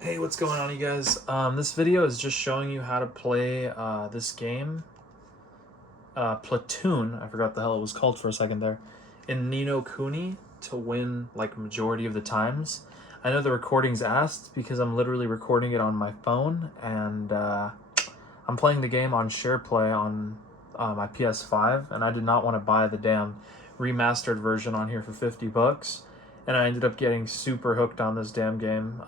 Hey, what's going on, you guys? This video is just showing you how to play this game, Platoon. I forgot the hell it was called for a second there. In Kuni to win like majority of the times. I know the recording's asked because I'm literally recording it on my phone, and I'm playing the game on SharePlay on my PS5, and I did not want to buy the damn remastered version on here for 50 bucks, and I ended up getting super hooked on this damn game.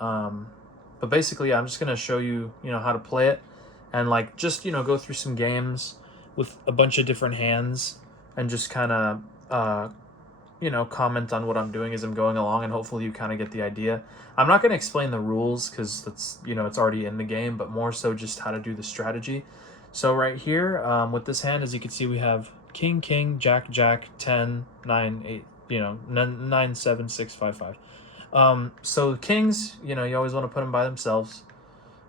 But basically, yeah, I'm just gonna show you, how to play it, and like just go through some games with a bunch of different hands, and just kind of comment on what I'm doing as I'm going along, and hopefully you kind of get the idea. I'm not gonna explain the rules because that's it's already in the game, but more so just how to do the strategy. So right here, with this hand, as you can see, we have King, King, Jack, Jack, 10, 9, 8, 9, 7, 6, 5, 5. So kings, you always want to put them by themselves.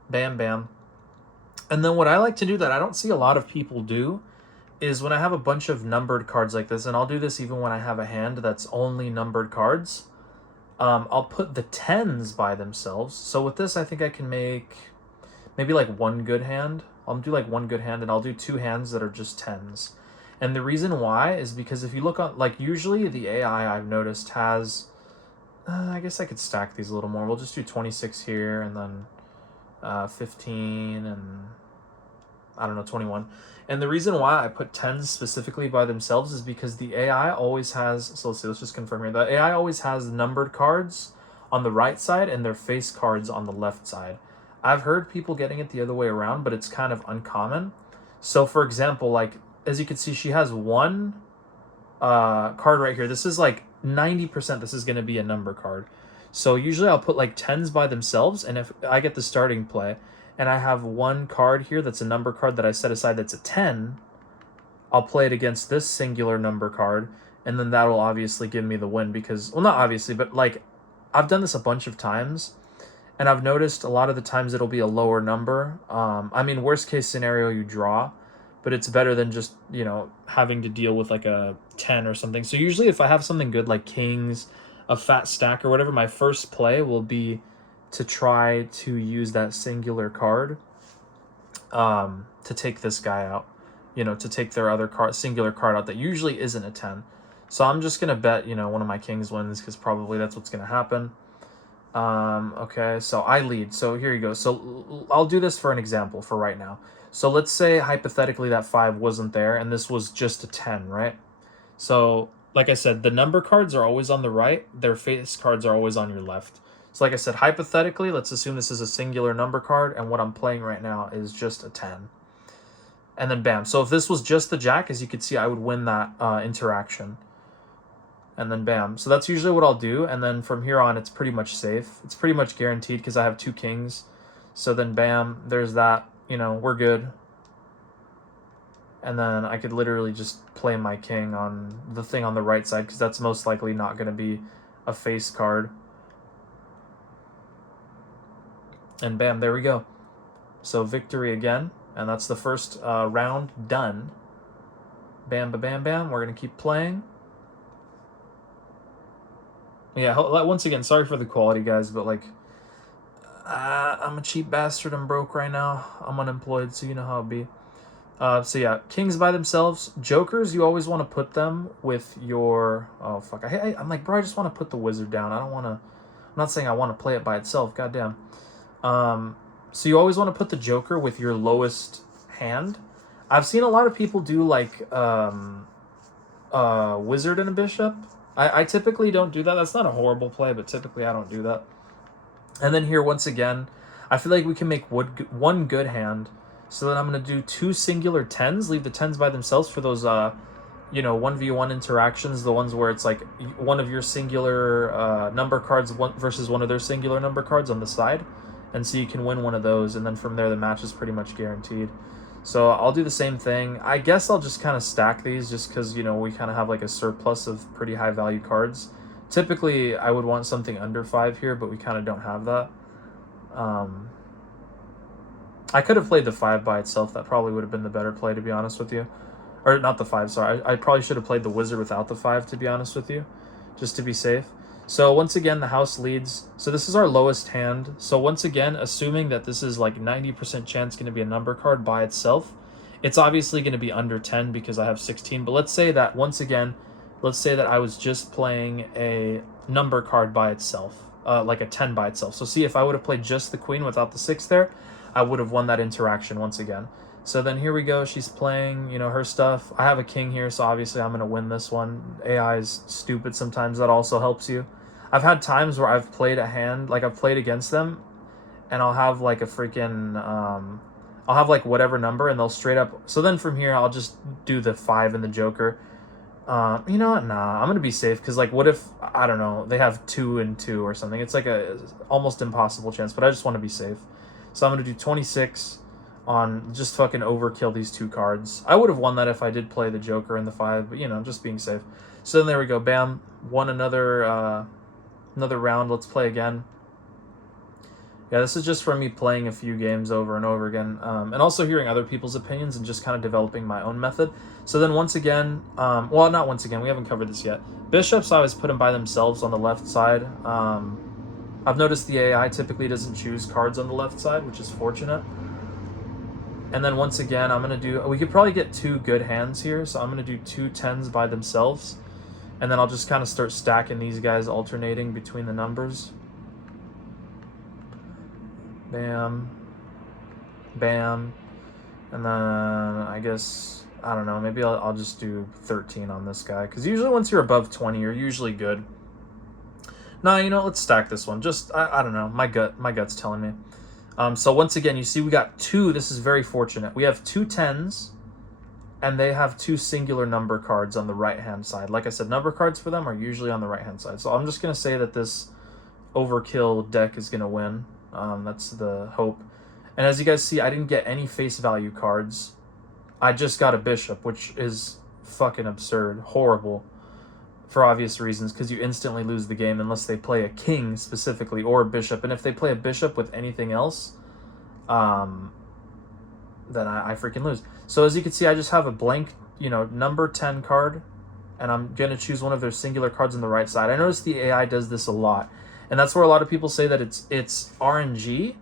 Bam, bam. And then what I like to do that I don't see a lot of people do is when I have a bunch of numbered cards like this, and I'll do this even when I have a hand that's only numbered cards, I'll put the tens by themselves. So with this, I think I can make maybe like one good hand. I'll do like one good hand, and I'll do two hands that are just tens. And the reason why is because if you look on, like, usually the AI I've noticed has I guess I could stack these a little more. We'll just do 26 here, and then 15, and I don't know, 21. And the reason why I put 10s specifically by themselves is because the AI always has, so let's see, let's just confirm here. The AI always has numbered cards on the right side and their face cards on the left side. I've heard people getting it the other way around, but it's kind of uncommon. So for example, like, as you can see, she has one card right here. This is like 90%, this is going to be a number card. So usually I'll put like tens by themselves, and if I get the starting play and I have one card here that's a number card that I set aside that's a 10, I'll play it against this singular number card, and then that will obviously give me the win because, well, not obviously, but like I've done this a bunch of times, and I've noticed a lot of the times it'll be a lower number. I mean, worst case scenario, you draw, but it's better than just, having to deal with like a 10 or something. So usually if I have something good like kings, a fat stack or whatever, my first play will be to try to use that singular card to take this guy out, to take their other card, singular card out that usually isn't a 10. So I'm just going to bet, one of my kings wins because probably that's what's going to happen. Okay, so I lead. So here you go. So I'll do this for an example for right now. So let's say hypothetically that 5 wasn't there and this was just a 10, right? So like I said, the number cards are always on the right, their face cards are always on your left. So like I said, hypothetically, let's assume this is a singular number card and what I'm playing right now is just a 10. And then bam. So if this was just the jack, as you can see, I would win that interaction. And then bam. So that's usually what I'll do, and then from here on, it's pretty much safe. It's pretty much guaranteed because I have two kings. So then bam, there's that, we're good. And then I could literally just play my king on the thing on the right side because that's most likely not going to be a face card. And bam, there we go. So victory again, and that's the first round done. Bam, bam, bam. We're going to keep playing. Yeah, once again, sorry for the quality, guys, but like, I'm a cheap bastard. I'm broke right now. I'm unemployed, so you know how it be. So yeah, kings by themselves. Jokers, you always want to put them with your... Oh, fuck. I'm like, bro, I just want to put the wizard down. I don't want to... I'm not saying I want to play it by itself. Goddamn. So you always want to put the joker with your lowest hand. I've seen a lot of people do, like, wizard and a bishop. I typically don't do that. That's not a horrible play, but typically I don't do that. And then here, once again, I feel like we can make one good hand. So then I'm going to do two singular tens, leave the tens by themselves for those, 1v1 interactions, the ones where it's like one of your singular number cards versus one of their singular number cards on the side. And so you can win one of those, and then from there the match is pretty much guaranteed. So I'll do the same thing. I guess I'll just kind of stack these just because, we kind of have like a surplus of pretty high value cards. Typically, I would want something under 5 here, but we kind of don't have that. I could have played the 5 by itself. That probably would have been the better play, to be honest with you. Or not the 5, sorry. I probably should have played the wizard without the 5, to be honest with you, just to be safe. So once again, the house leads. So this is our lowest hand. So once again, assuming that this is like 90% chance going to be a number card by itself, it's obviously going to be under 10 because I have 16. But let's say that once again, let's say that I was just playing a number card by itself, like a 10 by itself. So see, if I would have played just the queen without the 6 there, I would have won that interaction once again. So then here we go. She's playing, you know, her stuff. I have a king here, so obviously I'm going to win this one. AI is stupid sometimes. That also helps you. I've had times where I've played a hand, like I've played against them, and I'll have like a freaking, I'll have like whatever number, and they'll straight up. So then from here, I'll just do the 5 and the joker. You know what? Nah, I'm going to be safe, because like what if, I don't know, they have 2 and 2 or something. It's like a almost impossible chance, but I just want to be safe. So I'm going to do 26 on just fucking overkill these 2 cards. I would have won that if I did play the joker and the 5, but you know, just being safe. So then there we go. Bam. Won another round. Let's play again. Yeah, this is just from me playing a few games over and over again, and also hearing other people's opinions and just kind of developing my own method. So then once again, well, not once again, we haven't covered this yet. Bishops, I always put them by themselves on the left side. I've noticed the AI typically doesn't choose cards on the left side, which is fortunate. And then once again, I'm going to do... We could probably get 2 good hands here, so I'm going to do 2 10s by themselves. And then I'll just kind of start stacking these guys, alternating between the numbers. Bam. Bam. And then I guess... I don't know, maybe I'll just do 13 on this guy. Because usually once you're above 20, you're usually good. No, you know, let's stack this one. Just, I don't know, my gut's telling me. So once again, you see we got 2. This is very fortunate. We have 2 10s, and they have 2 singular number cards on the right-hand side. Like I said, number cards for them are usually on the right-hand side. So I'm just going to say that this overkill deck is going to win. That's the hope. And as you guys see, I didn't get any face value cards. I just got a bishop, which is fucking absurd. Horrible. For obvious reasons, because you instantly lose the game unless they play a king specifically or a bishop. And if they play a bishop with anything else, then I freaking lose. So as you can see, I just have a blank, you know, number 10 card, and I'm going to choose one of their singular cards on the right side. I notice the AI does this a lot, and that's where a lot of people say that it's RNG,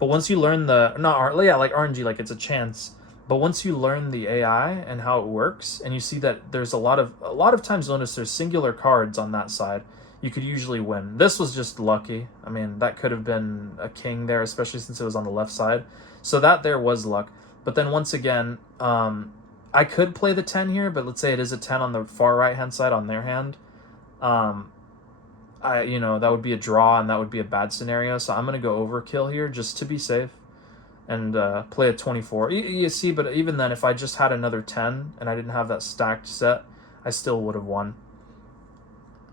but once you learn the, like RNG, like it's a chance. But once you learn the AI and how it works, and you see that there's a lot of times you'll notice there's singular cards on that side, you could usually win. This was just lucky. I mean, that could have been a king there, especially since it was on the left side. So that there was luck. But then once again, I could play the 10 here, but let's say it is a 10 on the far right-hand side on their hand. You know, that would be a draw, and that would be a bad scenario. So I'm going to go overkill here just to be safe. And play a 24. You see, but even then, if I just had another 10 and I didn't have that stacked set, I still would have won.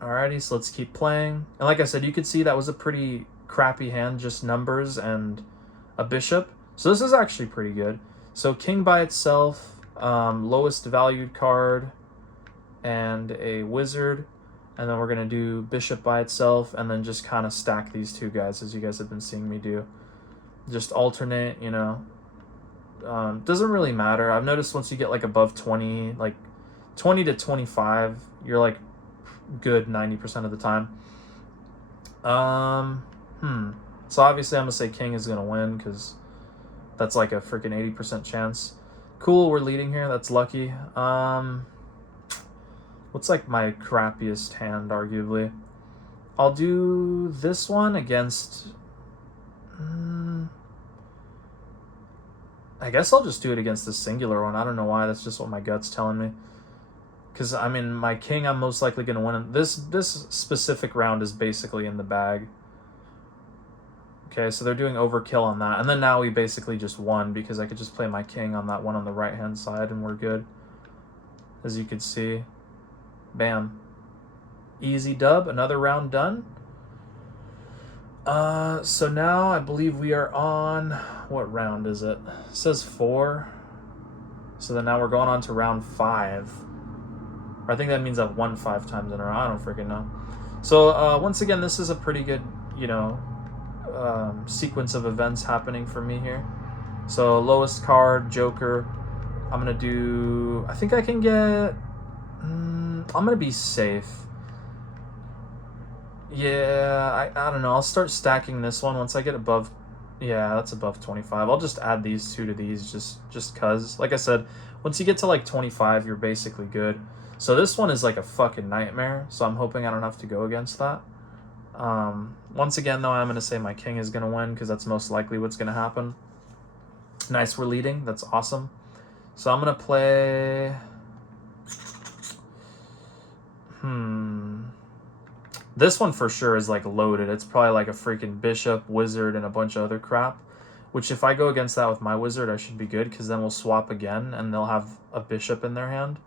Alrighty, so let's keep playing. And like I said, you could see that was a pretty crappy hand, just numbers and a bishop. So this is actually pretty good. So king by itself, lowest valued card, and a wizard. And then we're going to do bishop by itself, and then just kind of stack these 2 guys, as you guys have been seeing me do. Just alternate, you know. Doesn't really matter. I've noticed once you get like above 20, like 20 to 25, you're like good 90% of the time. So obviously I'm gonna say king is gonna win, because that's like a freaking 80% chance. Cool, we're leading here. That's lucky. What's like my crappiest hand, arguably? I'll do this one against... I guess I'll just do it against the singular one. I don't know why. That's just what my gut's telling me. Because, I mean, my king, I'm most likely going to win. This specific round is basically in the bag. Okay, so they're doing overkill on that. And then now we basically just won, because I could just play my king on that one on the right-hand side, and we're good. As you can see. Bam. Easy dub. Another round done. So now I believe we are on, what round is it? It says 4. So then now we're going on to round 5. Or I think that means I've won 5 times in a row. I don't freaking know. So once again, this is a pretty good, you know, sequence of events happening for me here. So lowest card, joker. I'm going to do, I think I can get, I'm going to be safe. Yeah, I don't know. I'll start stacking this one once I get above. Yeah, that's above 25. I'll just add these two to these just cuz. Like I said, once you get to like 25, you're basically good. So this one is like a fucking nightmare. So I'm hoping I don't have to go against that. Once again, though, I'm going to say my king is going to win because that's most likely what's going to happen. Nice, we're leading. That's awesome. So I'm going to play... This one for sure is like loaded. It's probably like a freaking bishop, wizard, and a bunch of other crap. Which if I go against that with my wizard, I should be good because then we'll swap again and they'll have a bishop in their hand.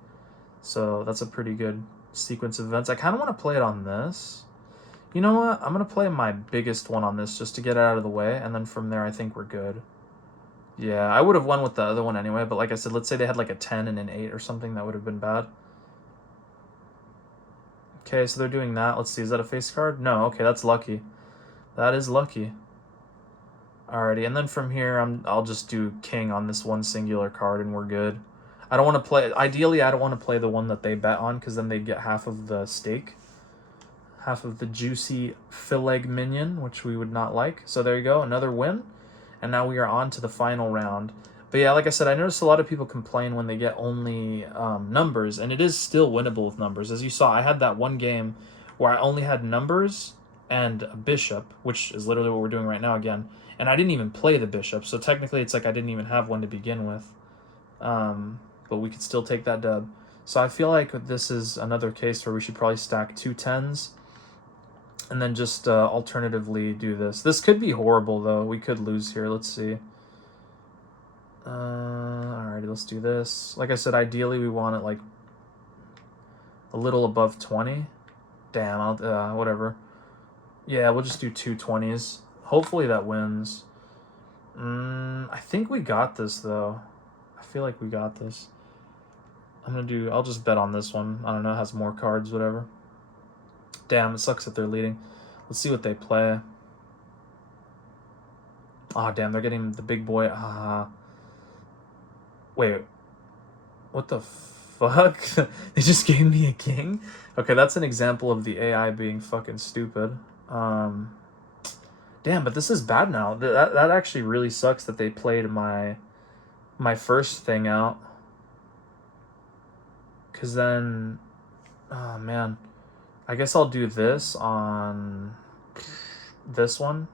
So that's a pretty good sequence of events. I kind of want to play it on this. You know what? I'm going to play my biggest one on this just to get it out of the way. And then from there, I think we're good. Yeah, I would have won with the other one anyway. But like I said, let's say they had like a 10 and an 8 or something. That would have been bad. Okay, so they're doing that. Let's see. Is that a face card? No. Okay, that's lucky. That is lucky. Alrighty, and then from here, I'll just do king on this one singular card, and we're good. I don't want to play... Ideally, I don't want to play the one that they bet on, because then they get half of the stake. Half of the juicy fileg minion, which we would not like. So there you go, another win. And now we are on to the final round. But yeah, like I said, I noticed a lot of people complain when they get only numbers, and it is still winnable with numbers. As you saw, I had that one game where I only had numbers and a bishop, which is literally what we're doing right now again. And I didn't even play the bishop, so technically it's like I didn't even have one to begin with. But we could still take that dub. So I feel like this is another case where we should probably stack 2 10s. And then just alternatively do this. This could be horrible, though. We could lose here. Let's see. Alrighty, let's do this. Like I said, ideally we want it like a little above 20. Damn, whatever. Yeah, we'll just do 2 20s. Hopefully that wins. I think we got this, though. I feel like we got this. I'll just bet on this one. I don't know, it has more cards, whatever. Damn, it sucks that they're leading. Let's see what they play. Oh, damn, they're getting the big boy. Wait. What the fuck? They just gave me a king? Okay, that's an example of the AI being fucking stupid. Damn, but this is bad now. That actually really sucks that they played my first thing out. Because then... Oh, man. I guess I'll do this on this one.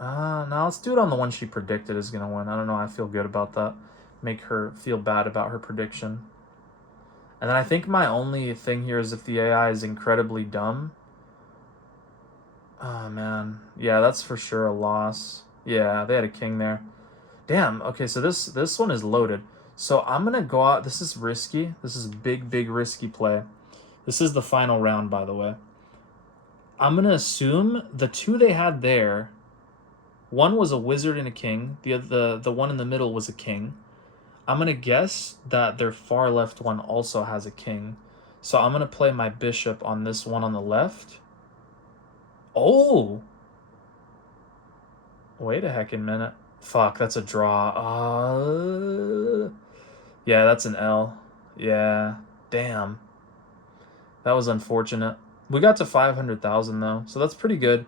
No, let's do it on the one she predicted is going to win. I don't know. I feel good about that. Make her feel bad about her prediction. And then I think my only thing here is if the AI is incredibly dumb. Oh, man. Yeah, that's for sure a loss. Yeah, they had a king there. Damn. Okay, so this one is loaded. So I'm going to go out. This is risky. This is a big, big risky play. This is the final round, by the way. I'm going to assume the 2 they had there, one was a wizard and a king. The one in the middle was a king. I'm going to guess that their far left one also has a king. So I'm going to play my bishop on this one on the left. Oh! Wait a heckin' minute. Fuck, that's a draw. Yeah, that's an L. Yeah, damn. That was unfortunate. We got to 500,000 though, so that's pretty good.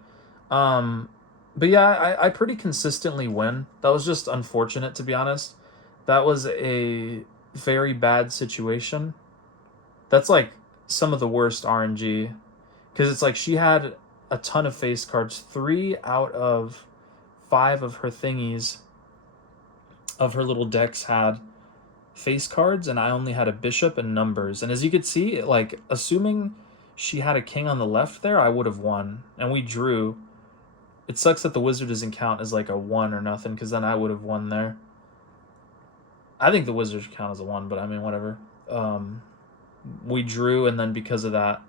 But yeah, I pretty consistently win. That was just unfortunate, to be honest. That was a very bad situation. That's like some of the worst RNG. Because it's like she had a ton of face cards. 3 out of 5 of her thingies, of her little decks, had face cards, and I only had a bishop and numbers. And as you could see, like, assuming she had a king on the left there, I would have won. And we drew. It sucks that the wizard doesn't count as like a 1 or nothing, because then I would have won there. I think the wizard should count as a 1, but I mean, whatever. We drew, and then because of that,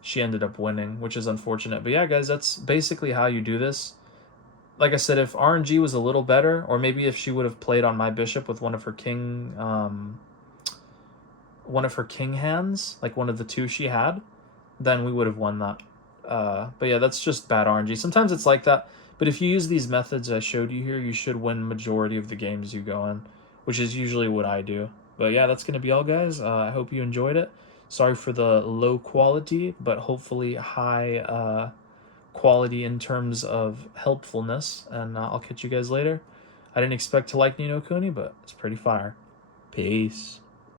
she ended up winning, which is unfortunate. But yeah, guys, that's basically how you do this. Like I said, if RNG was a little better, or maybe if she would have played on my bishop with one of her king hands, like one of the 2 she had, then we would have won that. But yeah, that's just bad RNG. Sometimes it's like that, but if you use these methods I showed you here, you should win majority of the games you go in, which is usually what I do. But yeah, that's going to be all, guys. I hope you enjoyed it. Sorry for the low quality, but hopefully high quality in terms of helpfulness. And I'll catch you guys later. I didn't expect to like Ni no Kuni, but it's pretty fire. Peace.